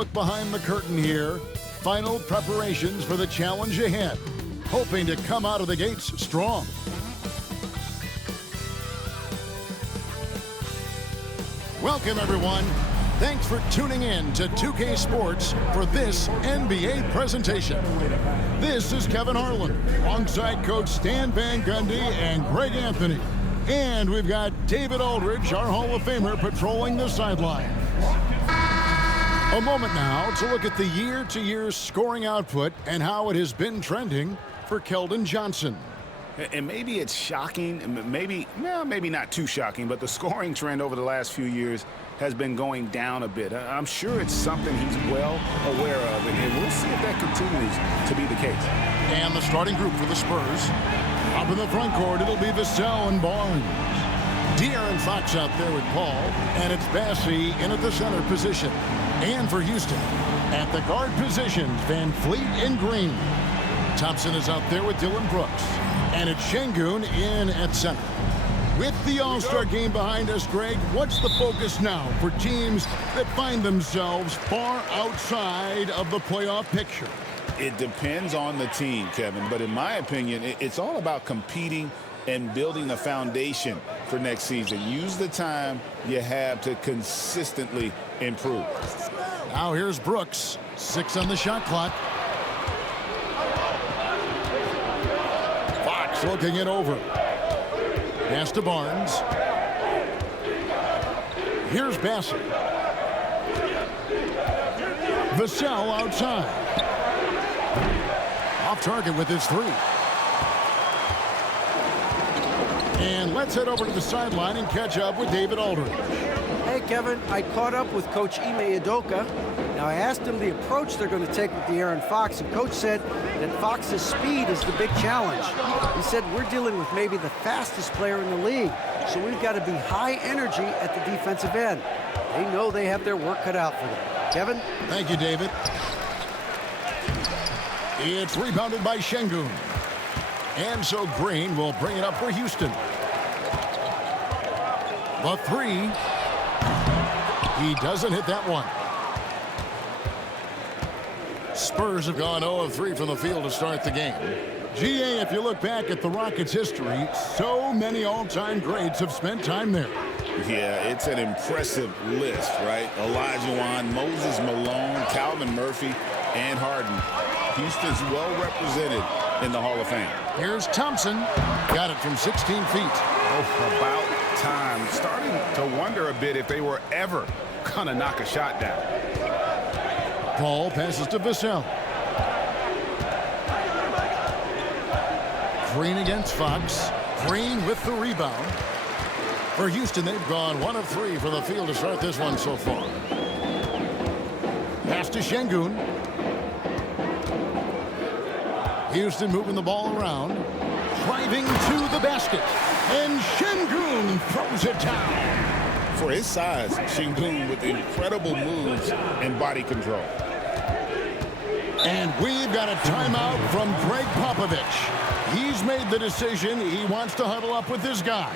Look behind the curtain here. Final preparations for the challenge ahead. Hoping to come out of the gates strong. Welcome, everyone. Thanks for tuning in to 2K Sports for this NBA presentation. This is Kevin Harlan, alongside Coach Stan Van Gundy and Greg Anthony. And we've got David Aldridge, our Hall of Famer, patrolling the sideline. A moment now to look at the year-to-year scoring output and how it has been trending for Keldon Johnson. And maybe it's shocking, maybe not too shocking, but the scoring trend over the last few years has been going down a bit. I'm sure it's something he's well aware of, and we'll see if that continues to be the case. And the starting group for the Spurs. Up in the front court, it'll be Vassell and Barnes. De'Aaron Fox out there with Paul, and it's Bassey in at the center position. And for Houston, at the guard positions, Van Fleet and Green. Thompson is out there with Dylan Brooks. And it's Şengün in at center. With the All-Star game behind us, Greg, what's the focus now for teams that find themselves far outside of the playoff picture? It depends on the team, Kevin, but in my opinion, it's all about competing and building a foundation for next season. Use the time you have to consistently improve. Now here's Brooks. 6 on the shot clock. Fox looking it over. Pass to Barnes. Here's Bassey. Vassell outside. Off target with his 3. And let's head over to the sideline and catch up with David Aldridge. Hey, Kevin, I caught up with Coach Ime Udoka. Now, I asked him the approach they're going to take with De'Aaron Fox, and Coach said that Fox's speed is the big challenge. He said, we're dealing with maybe the fastest player in the league, so we've got to be high energy at the defensive end. They know they have their work cut out for them. Kevin? Thank you, David. It's rebounded by Şengün. And so Green will bring it up for Houston. The 3. He doesn't hit that one. Spurs have gone 0 of 3 from the field to start the game. GA, if you look back at the Rockets' history, so many all-time greats have spent time there. Yeah, it's an impressive list, right? Olajuwon, Moses Malone, Calvin Murphy, and Harden. Houston's well represented in the Hall of Fame. Here's Thompson. Got it from 16 feet. Oh, about time. Starting to wonder a bit if they were ever going to knock a shot down. Paul passes to Vassell. Green against Fox. Green with the rebound. For Houston, they've gone 1 of 3 from the field to start this one so far. Pass to Şengün. Houston moving the ball around. Driving to the basket. And Şengün throws it down. For his size, Şengün with incredible moves and body control. And we've got a timeout from Greg Popovich. He's made the decision. He wants to huddle up with his guys.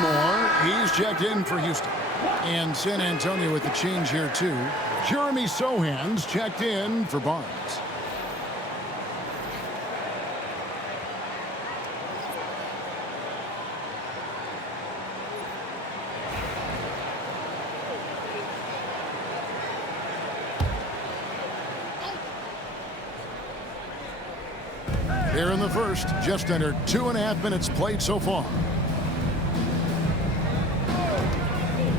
Moore, he's checked in for Houston. And San Antonio with the change here, too. Jeremy Sohan's checked in for Barnes. Here in the first, just under 2.5 minutes played so far.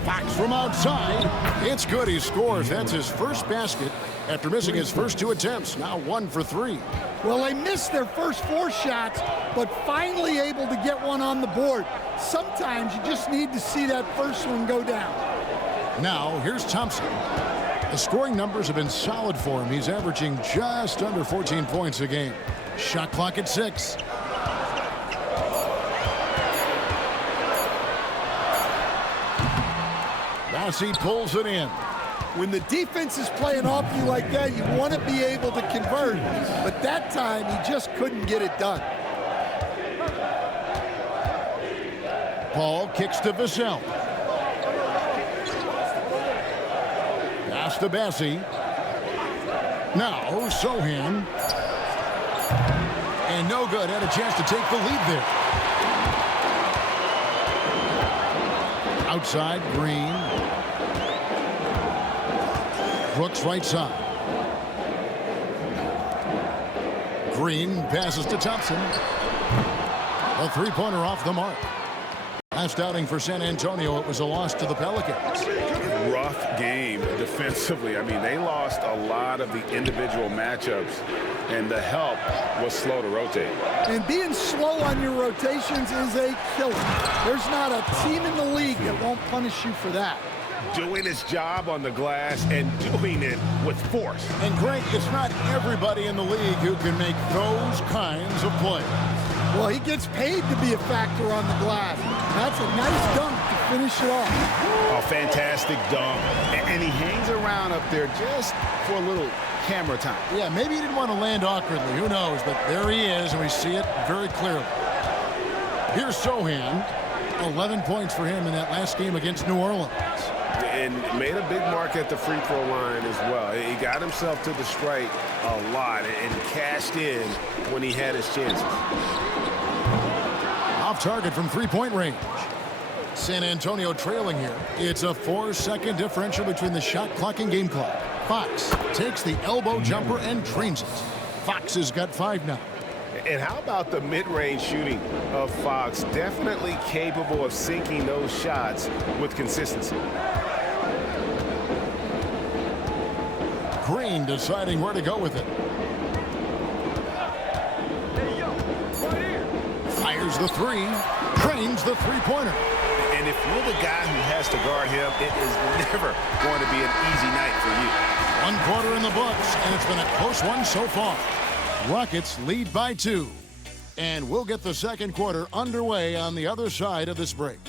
Fox from outside. It's good. He scores. That's his first basket after missing his first 2 attempts. Now 1 for 3. Well, they missed their first 4 shots, but finally able to get one on the board. Sometimes you just need to see that first one go down. Now, here's Thompson. The scoring numbers have been solid for him. He's averaging just under 14 points a game. Shot clock at 6. Massey pulls it in. When the defense is playing off you like that, you want to be able to convert. But that time, he just couldn't get it done. Paul kicks to Vassell. Pass to Massey. Now, Sohan. And no good. Had a chance to take the lead there. Outside, Green. Brooks right side. Green passes to Thompson. A three-pointer off the mark. Last outing for San Antonio, it was a loss to the Pelicans. Rough game defensively. I mean, they lost a lot of the individual matchups, and the help was slow to rotate. And being slow on your rotations is a killer. There's not a team in the league that won't punish you for that. Doing his job on the glass and doing it with force. And Greg, it's not everybody in the league who can make those kinds of plays. Well, he gets paid to be a factor on the glass. That's a nice dunk to finish it off. A fantastic dunk. And he hangs around up there just for a little camera time. Yeah, maybe he didn't want to land awkwardly. Who knows? But there he is, and we see it very clearly. Here's Sohan. 11 points for him in that last game against New Orleans. And made a big mark at the free throw line as well. He got himself to the strike a lot and cashed in when he had his chances. Off target from three-point range. San Antonio trailing here. It's a 4-second differential between the shot clock and game clock. Fox takes the elbow jumper and drains it. Fox has got 5 now. And how about the mid-range shooting of Fox? Definitely capable of sinking those shots with consistency. Green deciding where to go with it. Fires the 3. Drains the three-pointer. And if you're the guy who has to guard him, it is never going to be an easy night for you. 1 quarter in the books, and it's been a close one so far. Rockets lead by 2. And we'll get the second quarter underway on the other side of this break.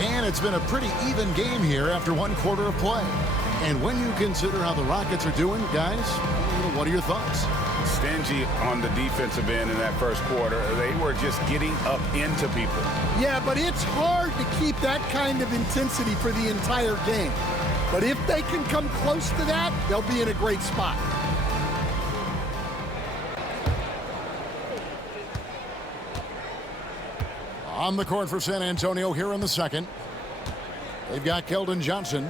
And it's been a pretty even game here after 1 quarter of play. And when you consider how the Rockets are doing, guys, what are your thoughts? Stingy on the defensive end in that first quarter. They were just getting up into people. Yeah, but it's hard to keep that kind of intensity for the entire game. But if they can come close to that, they'll be in a great spot. On the court for San Antonio here in the second. They've got Keldon Johnson.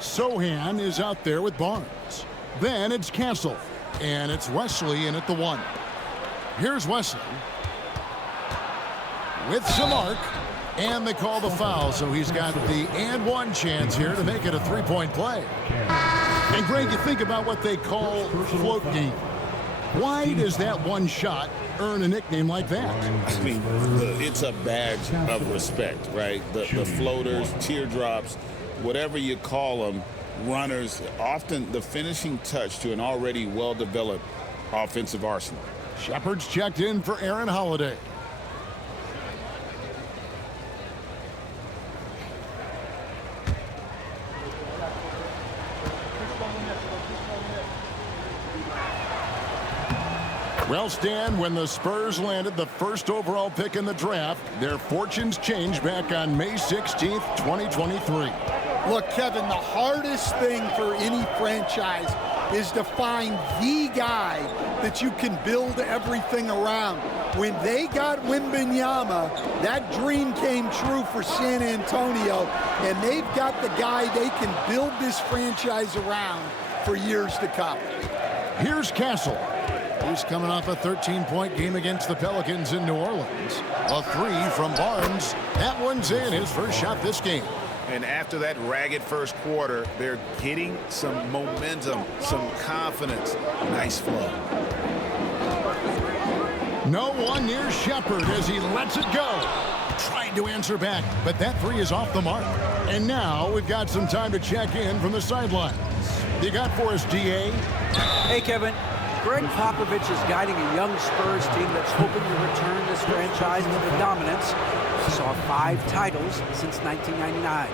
Sohan is out there with Barnes. Then it's Castle. And it's Wesley in at the 1. Here's Wesley. With some arc. And they call the foul, so he's got the and 1 chance here to make it a 3-point play. And Greg, you think about what they call float game. Why does that one shot earn a nickname like that? I mean, it's a badge of respect, right? The floaters, teardrops, whatever you call them, runners, often the finishing touch to an already well-developed offensive arsenal. Shepard's checked in for Aaron Holiday. Well, Stan, when the Spurs landed the first overall pick in the draft, their fortunes changed back on May 16th, 2023. Look, Kevin, the hardest thing for any franchise is to find the guy that you can build everything around. When they got Wembanyama, that dream came true for San Antonio, and they've got the guy they can build this franchise around for years to come. Here's Castle. He's coming off a 13-point game against the Pelicans in New Orleans. A three from Barnes. That one's in, his first shot this game. And after that ragged first quarter, they're getting some momentum, some confidence. Nice flow. No one near Shepherd as he lets it go. Trying to answer back, but that three is off the mark. And now we've got some time to check in from the sidelines. You got for us, DA? Hey, Kevin. Greg Popovich is guiding a young Spurs team that's hoping to return this franchise to the dominance. He saw 5 titles since 1999.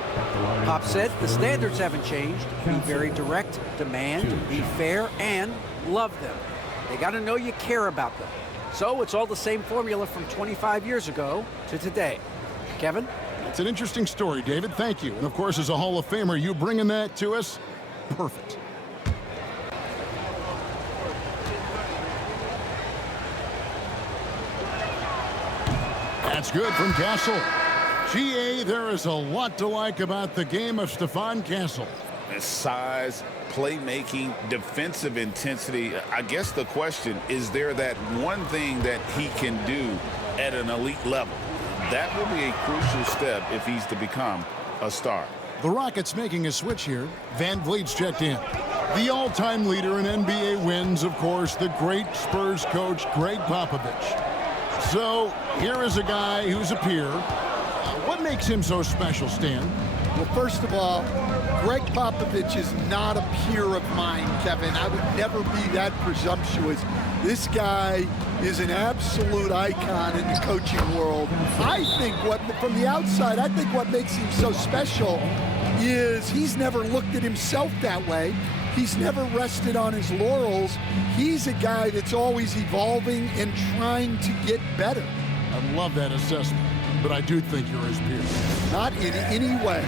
Pop said the standards haven't changed. Be very direct, demand, be fair, and love them. They got to know you care about them. So it's all the same formula from 25 years ago to today. Kevin? It's an interesting story, David. Thank you. And, of course, as a Hall of Famer, you bringing that to us? Perfect. That's good from Castle. GA, there is a lot to like about the game of Stephon Castle. His size, playmaking, defensive intensity. I guess the question, is there that one thing that he can do at an elite level? That will be a crucial step if he's to become a star. The Rockets making a switch here. Van Vliet's checked in. The all-time leader in NBA wins, of course, the great Spurs coach, Greg Popovich. So here is a guy who's a peer. What makes him so special, Stan? Well, first of all, Greg Popovich is not a peer of mine, Kevin. I would never be that presumptuous. This guy is an absolute icon in the coaching world. I think from the outside, I think what makes him so special is he's never looked at himself that way. He's never rested on his laurels. He's a guy that's always evolving and trying to get better. I love that assessment, but I do think you're his peer. Not in any way.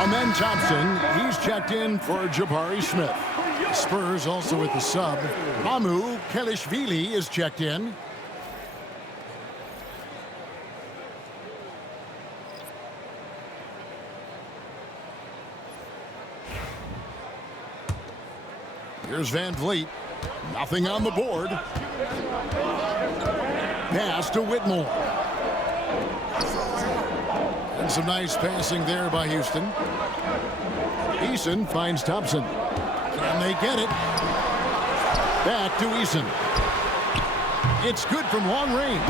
Amen Thompson, he's checked in for Jabari Smith. Spurs also with the sub. Mamu Kelishvili is checked in. Here's Van Vliet. Nothing on the board. Pass to Whitmore. And some nice passing there by Houston. Eason finds Thompson. Can they get it? Back to Eason. It's good from long range.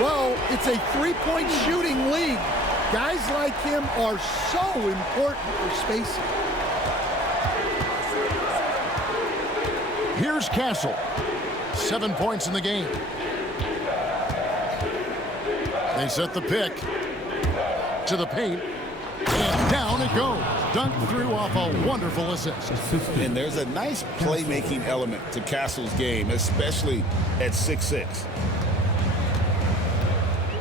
Well, it's a three-point shooting league. Guys like him are so important for spacing. Here's Castle. 7 points in the game. They set the pick to the paint. And down it goes. Dunked through off a wonderful assist. And there's a nice playmaking element to Castle's game, especially at 6'6".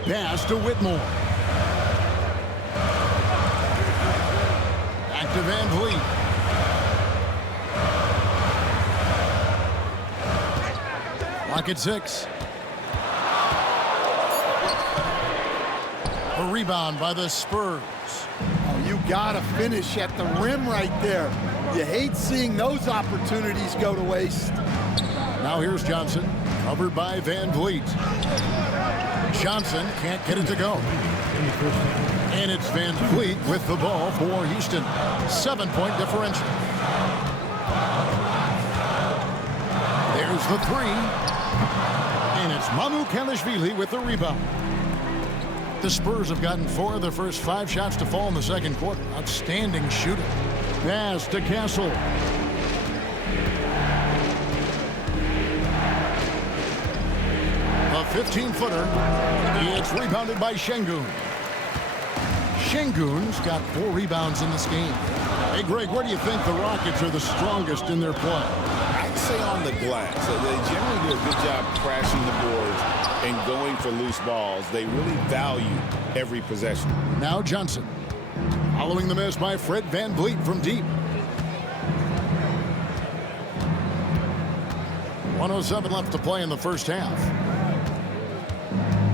Pass to Whitmore. Back to Van Vliet. Lock at 6. A rebound by the Spurs. Oh, you got to finish at the rim right there. You hate seeing those opportunities go to waste. Now here's Johnson, covered by Van Vliet. Johnson can't get it to go. And it's Van Vliet with the ball for Houston. 7-point differential. There's the 3. And it's Mamukelashvili with the rebound. The Spurs have gotten 4 of their first 5 shots to fall in the second quarter. Outstanding shooting. Pass to Castle. A 15-footer. It's rebounded by Şengün. Şengün's got 4 rebounds in this game. Hey, Greg, where do you think the Rockets are the strongest in their play? I'd say on the glass. So they generally do a good job crashing the boards and going for loose balls. They really value every possession. Now Johnson. Following the miss by Fred Van Vliet from deep. 1:07 left to play in the first half.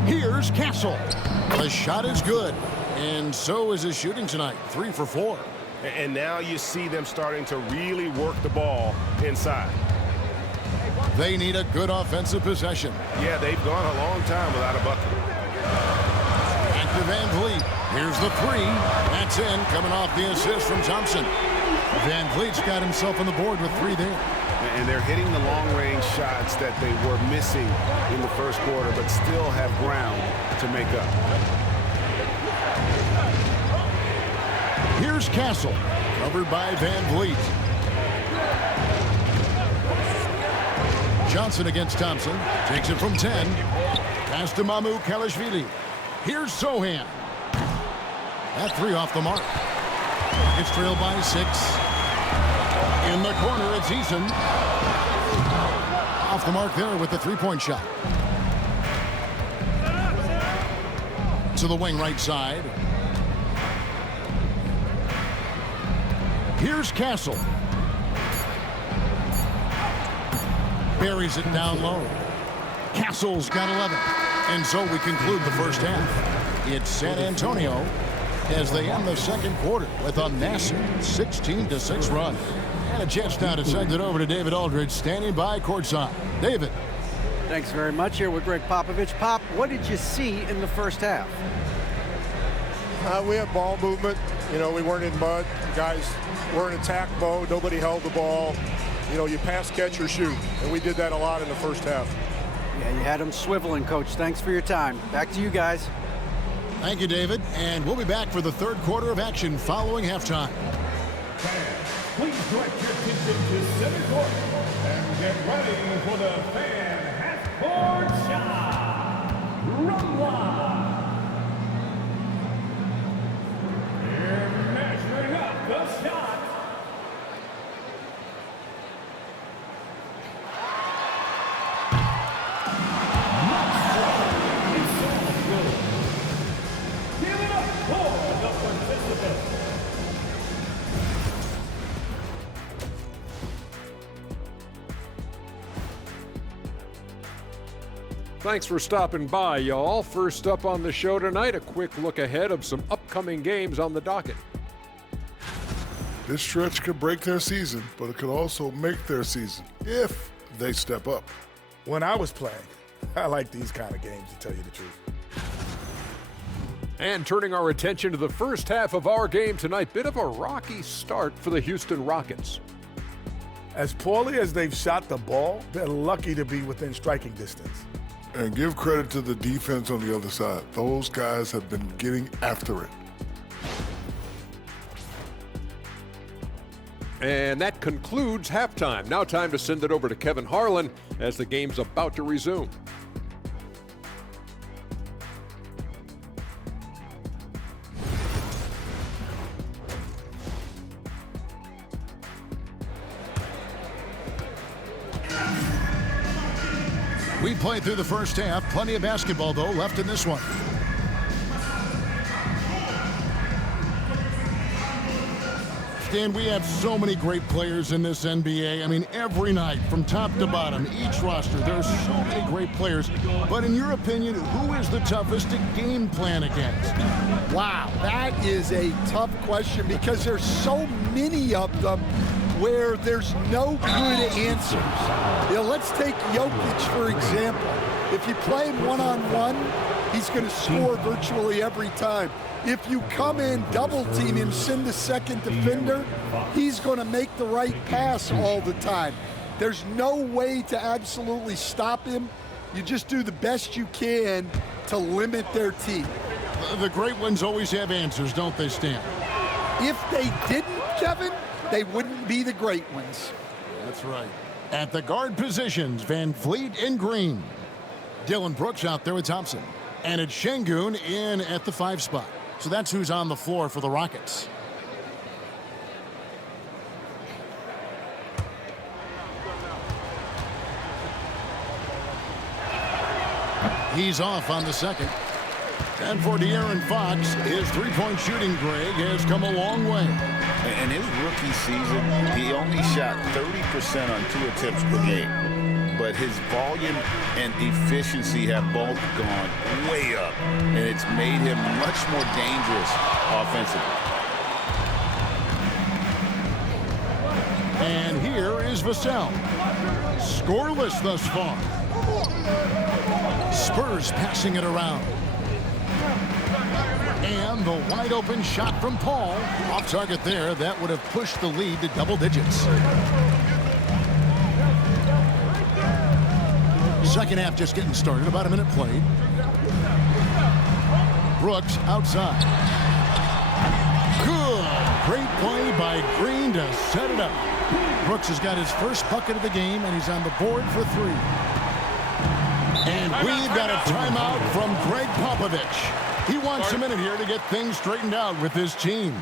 Here's Castle. The shot is good. And so is his shooting tonight. 3 for 4. And now you see them starting to really work the ball inside. They need a good offensive possession. Yeah, they've gone a long time without a bucket. Back to Van Vliet. Here's the 3. That's in, coming off the assist from Thompson. Van Vliet's got himself on the board with 3 there. And they're hitting the long-range shots that they were missing in the first quarter, but still have ground to make up. Here's Castle, covered by Van Vliet. Johnson against Thompson. Takes it from 10. Pass to Mamukelashvili. Here's Sohan. That 3 off the mark. It's trailed by 6. In the corner, it's Eason. Off the mark there with the 3-point shot. To the wing right side. Here's Castle. Buries it down low. Castle's got 11. And so we conclude the first half. It's San Antonio as they end the second quarter with a massive 16-6 run. And a chance now to send it over to David Aldridge, standing by courtside. David. Thanks very much. Here with Greg Popovich. Pop, what did you see in the first half? We had ball movement. You know, we weren't in mud. The guys were in attack mode. Nobody held the ball. You know, you pass, catch, or shoot. And we did that a lot in the first half. Yeah, you had them swiveling, Coach. Thanks for your time. Back to you guys. Thank you, David. And we'll be back for the third quarter of action following halftime. Please direct your attention to center court and get ready for the fan half-court shot. Rumble. Here measuring up the shot. Give it up for the participants. Thanks for stopping by, y'all. First up on the show tonight, a quick look ahead of some upcoming games on the docket. This stretch could break their season, but it could also make their season if they step up. When I was playing, I like these kind of games, to tell you the truth. And turning our attention to the first half of our game tonight, bit of a rocky start for the Houston Rockets. As poorly as they've shot the ball, they're lucky to be within striking distance. And give credit to the defense on the other side. Those guys have been getting after it. And that concludes halftime. Now time to send it over to Kevin Harlan as the game's about to resume. We played through the first half. Plenty of basketball, though, left in this one. Stan, we have so many great players in this NBA. I mean, every night, from top to bottom, each roster, there's so many great players. But in your opinion, who is the toughest to game plan against? Wow, that is a tough question because there's so many of them where there's no good answers. You know, let's take Jokic, for example. If you play him one-on-one, he's going to score virtually every time. If you come in, double team him, send the second defender, he's going to make the right pass all the time. There's no way to absolutely stop him. You just do the best you can to limit their team. The great ones always have answers, don't they, Stan? If they didn't, Kevin, they wouldn't be the great ones. That's right. At the guard positions, Van Vliet in green. Dylan Brooks out there with Thompson. And it's Şengün in at the 5 spot. So that's who's on the floor for the Rockets. He's off on the second. And for De'Aaron Fox, his three-point shooting, Greg, has come a long way. In his rookie season, he only shot 30% on 2 attempts per game. But his volume and efficiency have both gone way up, and it's made him much more dangerous offensively. And here is Vassell. Scoreless thus far. Spurs passing it around. And the wide open shot from Paul. Off target there. That would have pushed the lead to double digits. Second half just getting started. About a minute played. Brooks outside. Good. Great play by Green to set it up. Brooks has got his first bucket of the game, and he's on the board for 3. And we've got a timeout from Greg Popovich. He wants a minute here to get things straightened out with his team.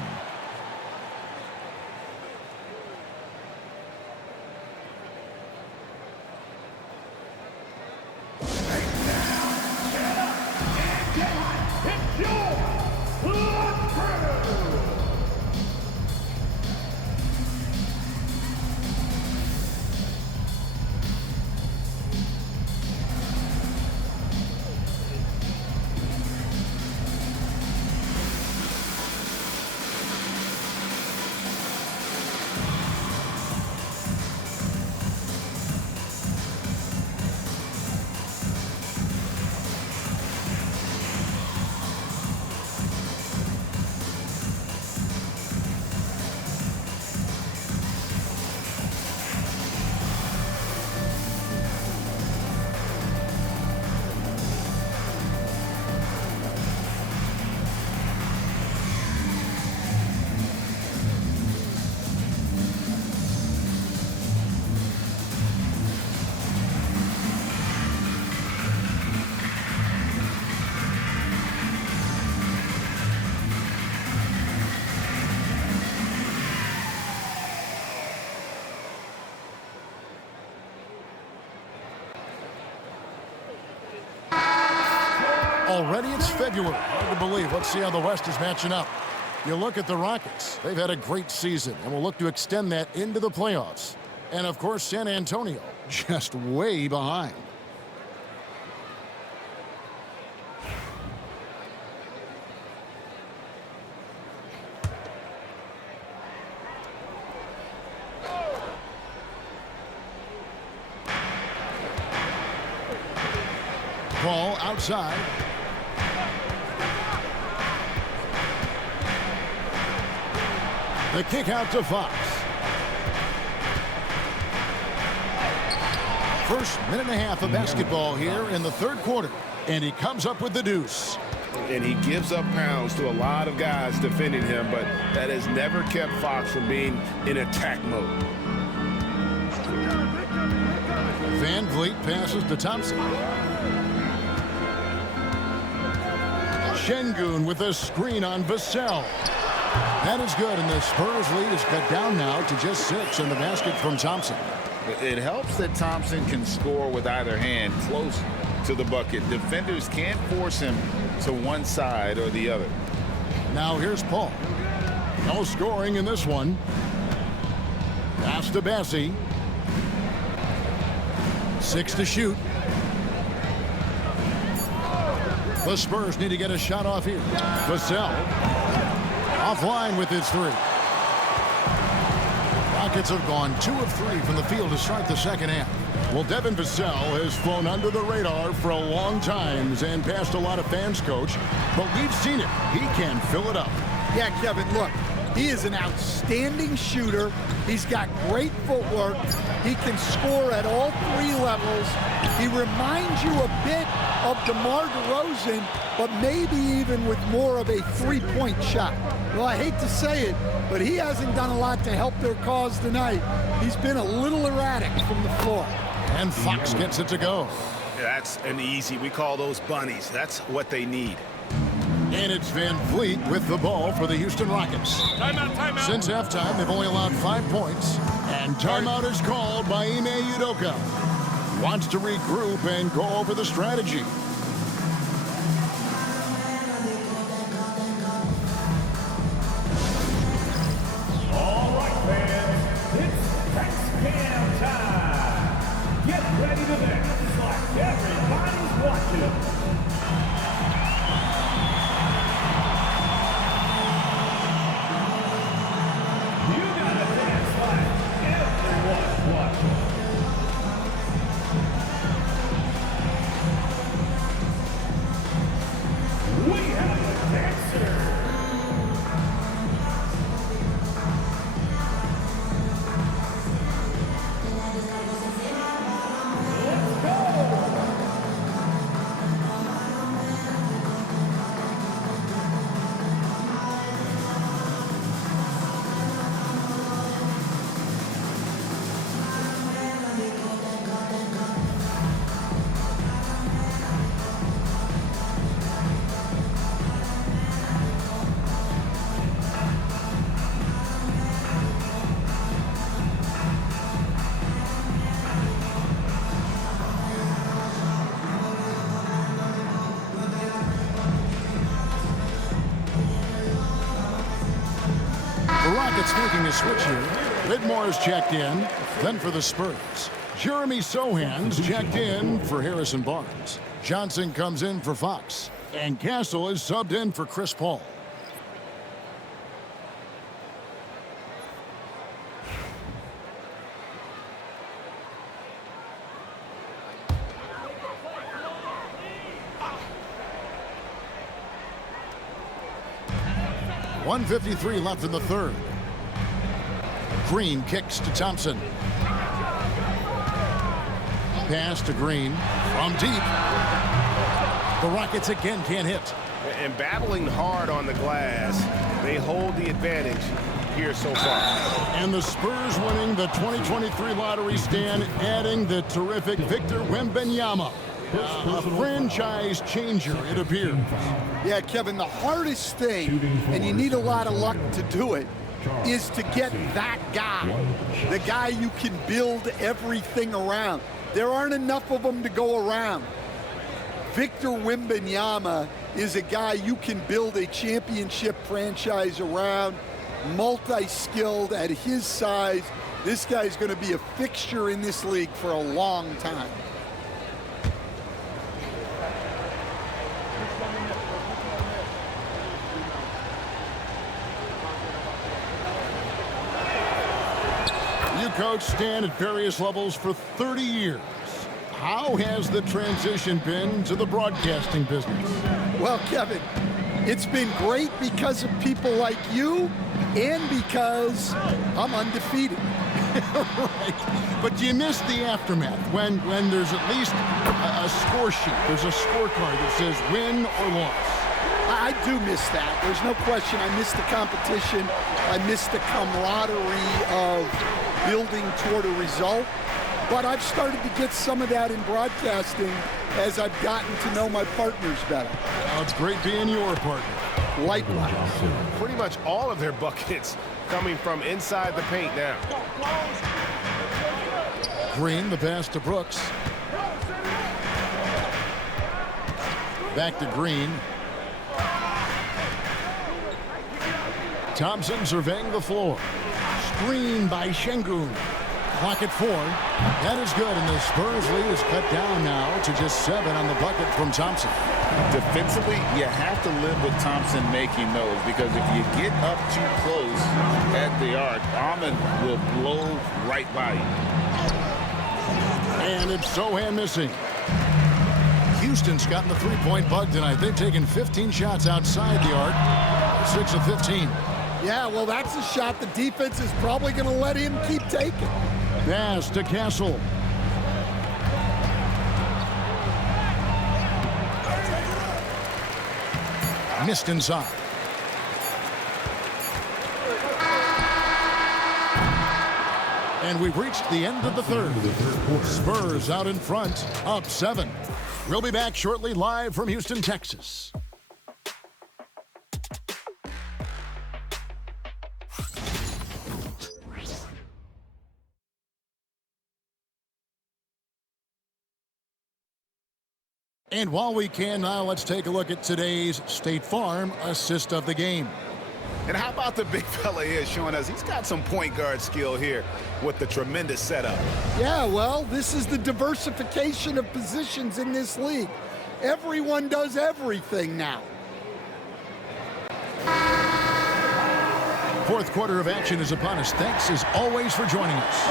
Already it's February. Hard to believe. Let's see how the West is matching up. You look at the Rockets. They've had a great season and will look to extend that into the playoffs. And, of course, San Antonio just way behind. Ball outside. The kick out to Fox. First minute and a half of basketball here in the third quarter. And he comes up with the deuce. And he gives up pounds to a lot of guys defending him, but that has never kept Fox from being in attack mode. Van Vliet passes to Thompson. Şengün with a screen on Vassell. That is good, and the Spurs lead is cut down now to just 6 in the basket from Thompson. It helps that Thompson can score with either hand close to the bucket. Defenders can't force him to one side or the other. Now here's Paul. No scoring in this one. Pass to Bessie. 6 to shoot. The Spurs need to get a shot off here. Vassell offline with his 3. Rockets have gone 2 of 3 from the field to start the second half. Well, Devin Vassell has flown under the radar for a long time and passed a lot of fans, Coach. But we've seen it. He can fill it up. Yeah, Kevin, look, he is an outstanding shooter. He's got great footwork. He can score at all 3 levels. He reminds you a bit of DeMar DeRozan, but maybe even with more of a 3-point shot. Well, I hate to say it, but he hasn't done a lot to help their cause tonight. He's been a little erratic from the floor. And Fox gets it to go. Yeah, that's an easy. We call those bunnies. That's what they need. And it's Van Vliet with the ball for the Houston Rockets. Timeout. Since halftime, they've only allowed 5 points. And timeout is called by Ime Udoka. Wants to regroup and go over the strategy. All right, fans, it's Tex Cam time. Get ready to dance like everybody's watching. You gotta dance like everyone's watching. We have a dancer. The Rockets making a switch here. Whitmore is checked in. Then for the Spurs, Jeremy Sohan's checked in for Harrison Barnes. Johnson comes in for Fox. And Castle is subbed in for Chris Paul. .153 left in the third. Green kicks to Thompson. Pass to Green from deep. The Rockets again can't hit. And battling hard on the glass, they hold the advantage here so far. And the Spurs winning the 2023 lottery, stand adding the terrific Victor Wembanyama. A franchise changer, it appears. Yeah, Kevin, the hardest thing, and you need a lot of luck to do it, is to get that guy, the guy you can build everything around. There aren't enough of them to go around. Victor Wembanyama is a guy you can build a championship franchise around, multi-skilled at his size. This guy's going to be a fixture in this league for a long time. You coach Stan at various levels for 30 years. How has the transition been to the broadcasting business? Well, Kevin, it's been great because of people like you and because I'm undefeated. Right. But do you miss the aftermath when there's at least a score sheet? There's a scorecard that says win or loss. I do miss that. There's no question. I miss the competition. I miss the camaraderie of building toward a result. But I've started to get some of that in broadcasting as I've gotten to know my partners better. Well, it's great being your partner. Likewise. Pretty much all of their buckets coming from inside the paint now. Green, the pass to Brooks. Back to Green. Thompson surveying the floor. Screen by Şengün. Clock at 4. That is good, and the Spurs lead is cut down now to just 7 on the bucket from Thompson. Defensively, you have to live with Thompson making those, because if you get up too close at the arc, Ahmed will blow right by you. And it's Sohan missing. Houston's gotten the three-point bug tonight. They've taken 15 shots outside the arc, 6 of 15. Yeah, well, that's a shot the defense is probably going to let him keep taking. Pass to Castle. Missed inside. And we've reached the end of the third. Spurs out in front, up 7. We'll be back shortly, live from Houston, Texas. And while we can now, let's take a look at today's State Farm assist of the game. And how about the big fella here showing us he's got some point guard skill here with the tremendous setup. Yeah, well, this is the diversification of positions in this league. Everyone does everything now. Fourth quarter of action is upon us. Thanks as always for joining us.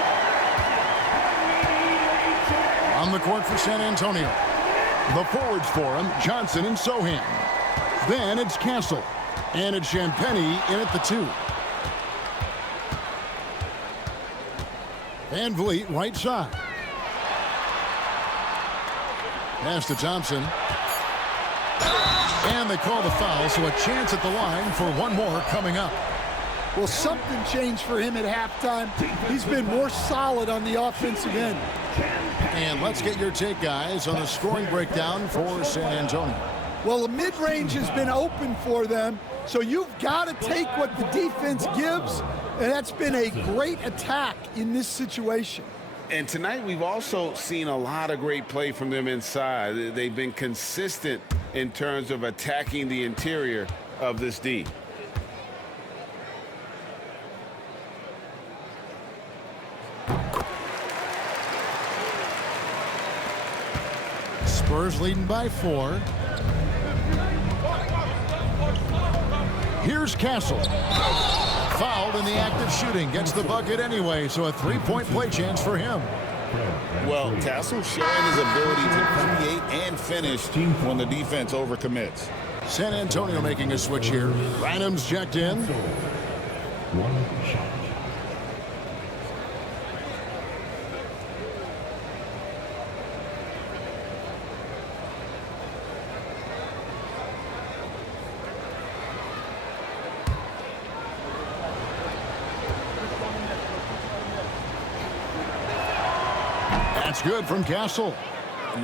On the court for San Antonio. The forwards for him, Johnson and Sohan. Then it's Castle. And it's Champagnie in at the 2. Van Vliet, right side. Pass to Thompson. And they call the foul, so a chance at the line for one more coming up. Well, something changed for him at halftime. He's been more solid on the offensive end. And let's get your take, guys, on the scoring breakdown for San Antonio. Well, the mid-range has been open for them, so you've got to take what the defense gives, and that's been a great attack in this situation. And tonight we've also seen a lot of great play from them inside. They've been consistent in terms of attacking the interior of this D. Spurs leading by 4. Here's Castle. Fouled in the act of shooting. Gets the bucket anyway, so a three-point play chance for him. Well, Castle showing his ability to create and finish when the defense overcommits. San Antonio making a switch here. Rynham's checked in. One shot. That's good from Castle.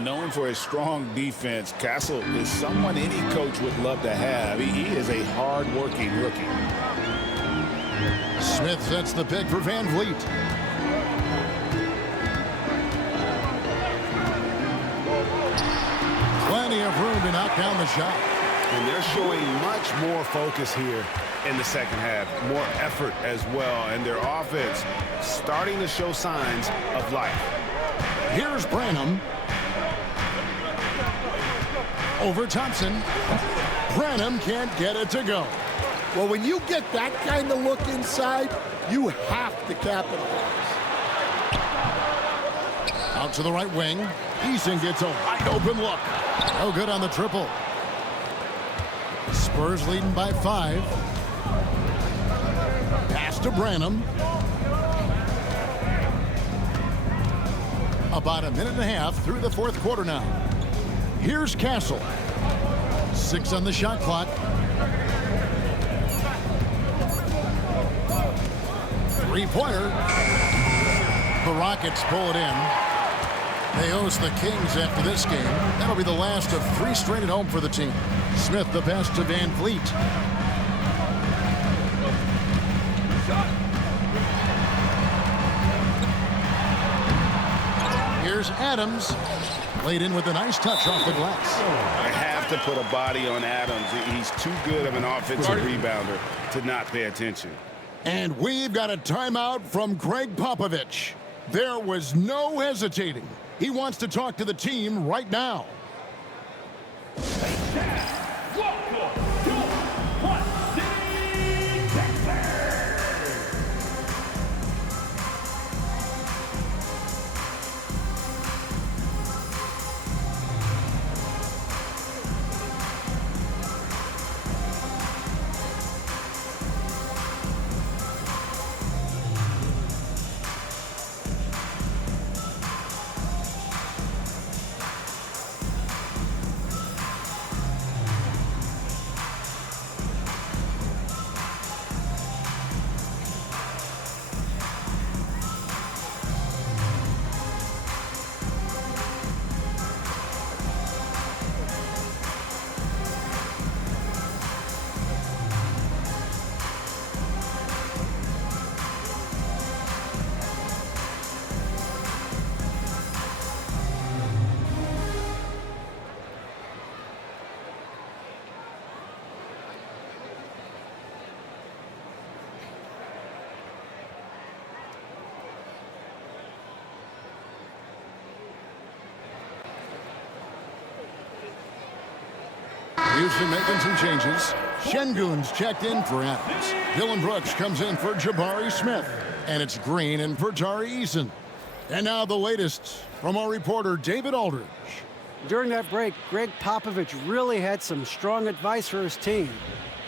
Known for his strong defense, Castle is someone any coach would love to have. He is a hard-working rookie. Smith sets the pick for Van Vliet. Plenty of room to knock down the shot. And they're showing much more focus here in the second half. More effort as well. And their offense starting to show signs of life. Here's Branham. Over Thompson. Branham can't get it to go. Well, when you get that kind of look inside, you have to capitalize. Out to the right wing. Eason gets a wide open look. No good on the triple. Spurs leading by 5. Pass to Branham. About a minute and a half through the fourth quarter now. Here's Castle. 6 on the shot clock. Three-pointer. The Rockets pull it in. They host the Kings after this game. That'll be the last of 3 straight at home for the team. Smith the pass to Van Vliet. Here's Adams. Laid in with a nice touch off the glass. I have to put a body on Adams. He's too good of an offensive rebounder to not pay attention. And we've got a timeout from Greg Popovich. There was no hesitating. He wants to talk to the team right now. Houston making some changes. Şengün's checked in for Adams. Dylan Brooks comes in for Jabari Smith. And it's Green in for Tari Eason. And now the latest from our reporter, David Aldridge. During that break, Greg Popovich really had some strong advice for his team.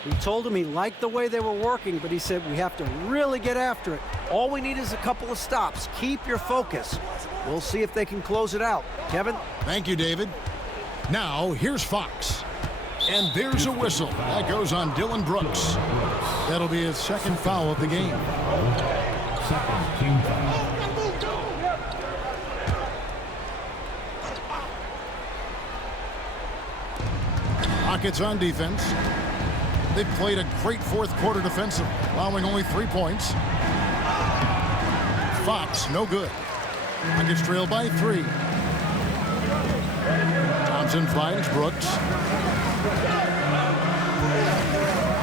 He told him he liked the way they were working, but he said we have to really get after it. All we need is a couple of stops. Keep your focus. We'll see if they can close it out. Kevin? Thank you, David. Now, here's Fox. And there's a whistle. That goes on Dylan Brooks. That'll be his second foul of the game. Second team foul. Rockets on defense. They played a great fourth quarter defensive, allowing only 3 points. Fox, no good. Rockets trail by 3. Thompson finds Brooks.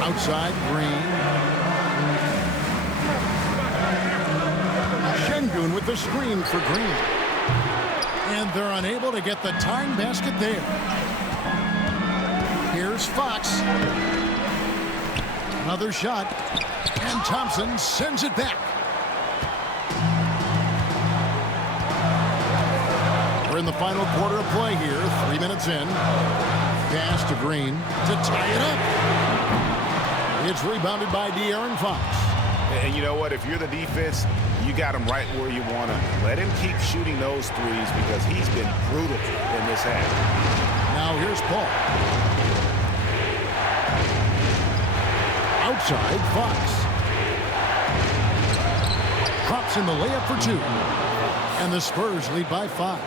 Outside, Green. Şengün with the screen for Green. And they're unable to get the tying basket there. Here's Fox. Another shot. And Thompson sends it back. We're in the final quarter of play here. 3 minutes in. Pass to Green to tie it up. It's rebounded by De'Aaron Fox. And you know what? If you're the defense, you got him right where you want him. Let him keep shooting those threes because he's been brutal in this half. Now here's Paul. Outside, Fox. Drops in the layup for 2. And the Spurs lead by 5.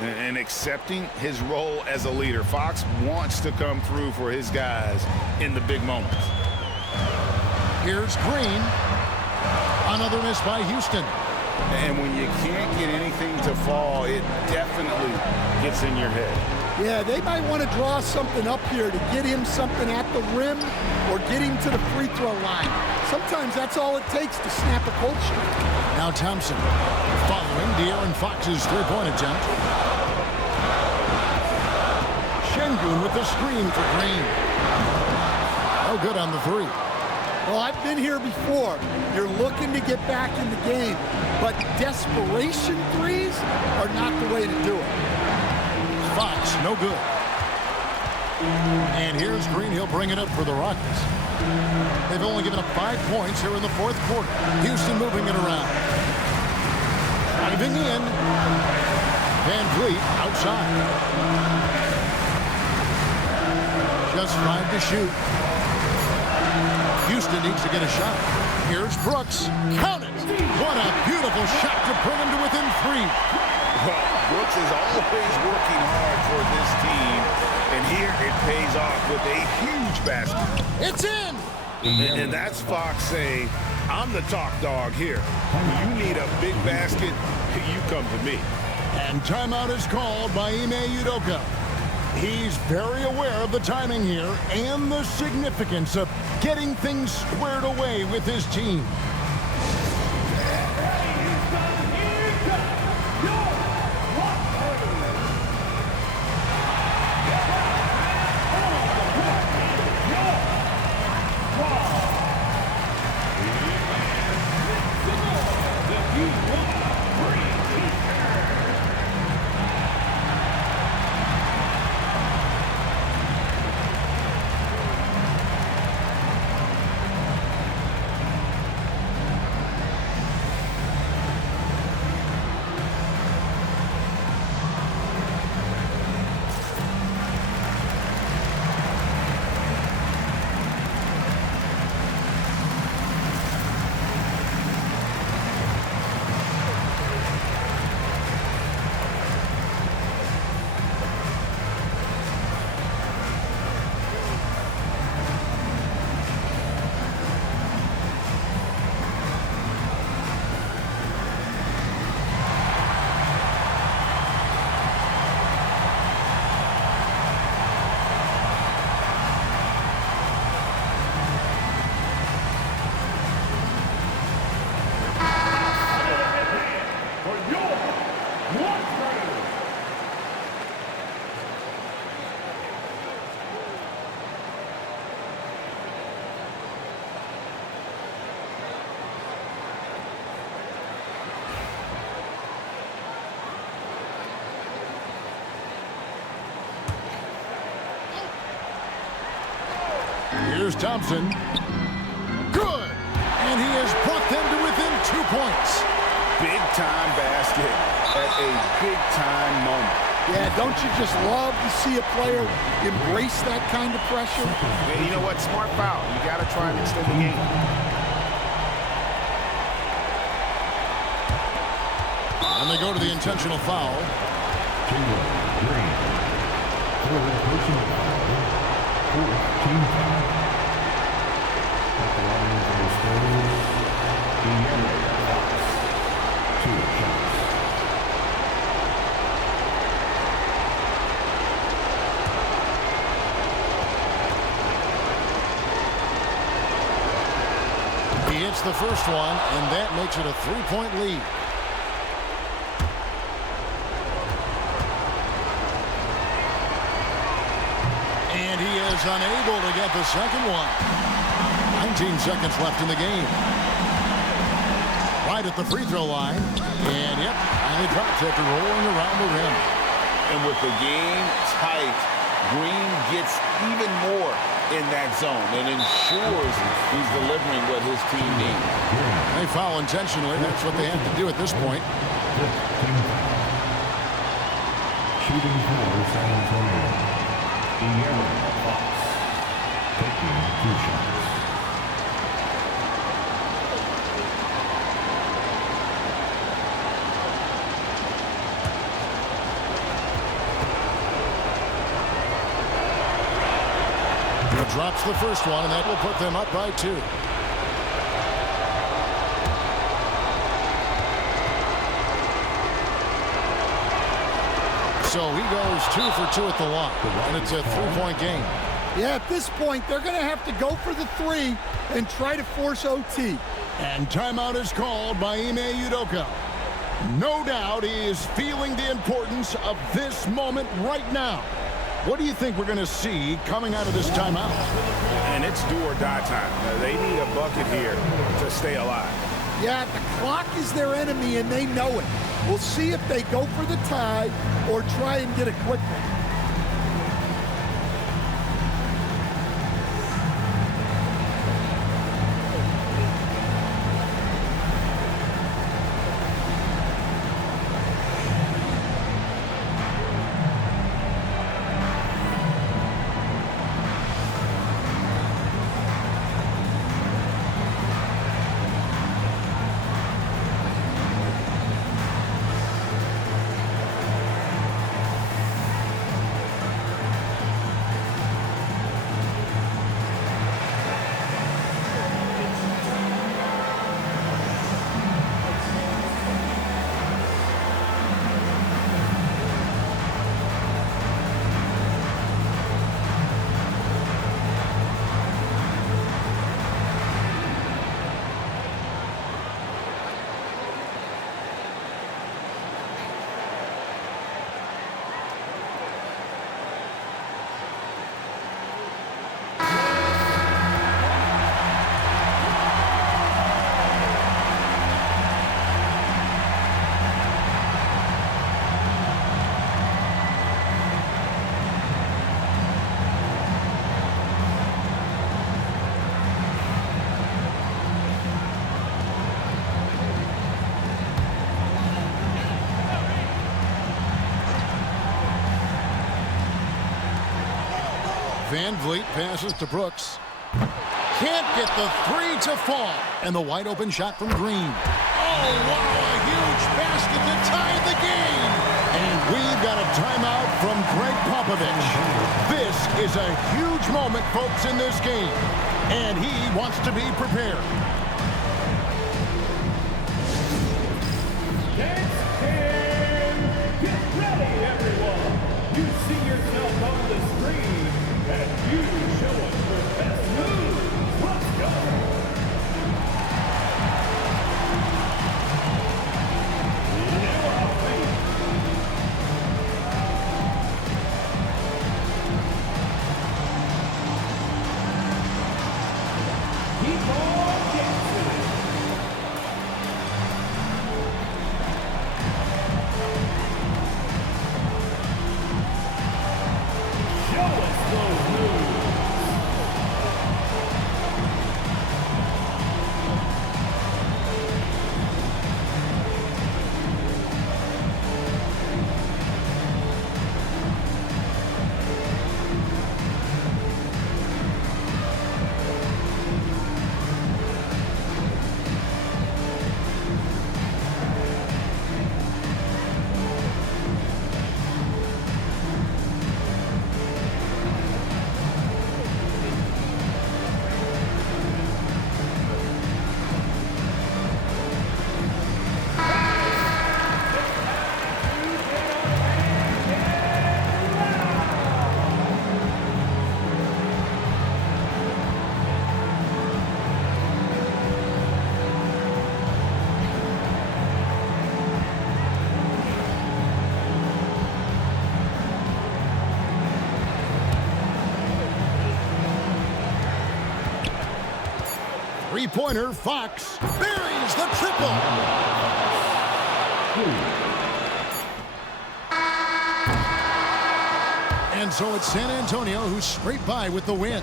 And accepting his role as a leader. Fox wants to come through for his guys in the big moments. Here's Green. Another miss by Houston. And when you can't get anything to fall, it definitely gets in your head. Yeah, they might want to draw something up here to get him something at the rim or get him to the free throw line. Sometimes that's all it takes to snap a cold streak. Now Thompson following De'Aaron Fox's three-point attempt. Şengün with the screen for Green. No good on the 3. Well, I've been here before. You're looking to get back in the game, but desperation threes are not the way to do it. Fox, no good. And here's Green. He'll bring it up for the Rockets. They've only given up 5 points here in the fourth quarter. Houston moving it around. Driving in. Van Vliet outside. Just 5 to shoot. Houston needs to get a shot. Here's Brooks. Count it. What a beautiful shot to bring him to within 3. Well, Brooks is always working hard for this team, and here it pays off with a huge basket. It's in! And that's Fox saying, I'm the top dog here. You need a big basket, you come to me. And timeout is called by Ime Udoka. He's very aware of the timing here and the significance of getting things squared away with his team. Here's Thompson. Good. And he has brought them to within 2 points. Big-time basket at a big-time moment. Yeah, don't you just love to see a player embrace that kind of pressure? Yeah, you know what? Smart foul. You got to try and extend the game. And they go to the intentional foul. Green. Third personal foul. Fourth team foul. At the line for the Spurs, two shots. He hits the first one, and that makes it a 3-point lead. And he is unable to get the second one. 19 seconds left in the game. Right at the free throw line. And yep, finally drops after rolling around the rim. And with the game tight, Green gets even more in that zone and ensures he's delivering what his team needs. They foul intentionally. That's what they have to do at this point. Shooting for San Antonio. Taking 2 shots. Drops the first one, and that will put them up by 2. So he goes 2 for 2 at the line, and it's a 3-point game. Yeah, at this point, they're going to have to go for the 3 and try to force OT. And timeout is called by Ime Udoka. No doubt he is feeling the importance of this moment right now. What do you think we're going to see coming out of this timeout? And it's do or die time. They need a bucket here to stay alive. Yeah, the clock is their enemy, and they know it. We'll see if they go for the tie or try and get a quick one. Van Vliet passes to Brooks. Can't get the three to fall. And the wide open shot from Green. Oh, wow, a huge basket to tie the game. And we've got a timeout from Greg Popovich. This is a huge moment, folks, in this game. And he wants to be prepared. Get ready, everyone. You see yourself on the screen, and you show us your best moves. Let's go. Keep on dancing. Show us those moves. Three-pointer, Fox buries the triple. And so it's San Antonio who scraped by with the win.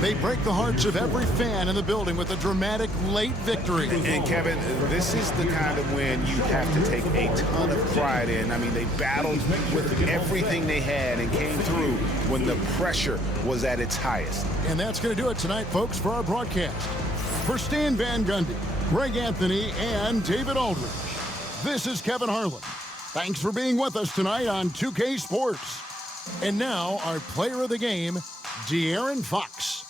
They break the hearts of every fan in the building with a dramatic late victory. And Kevin, this is the kind of win you have to take a ton of pride in. I mean, they battled with everything they had and came through when the pressure was at its highest. And that's going to do it tonight, folks, for our broadcast. For Stan Van Gundy, Greg Anthony, and David Aldridge, this is Kevin Harlan. Thanks for being with us tonight on 2K Sports. And now, our player of the game, De'Aaron Fox.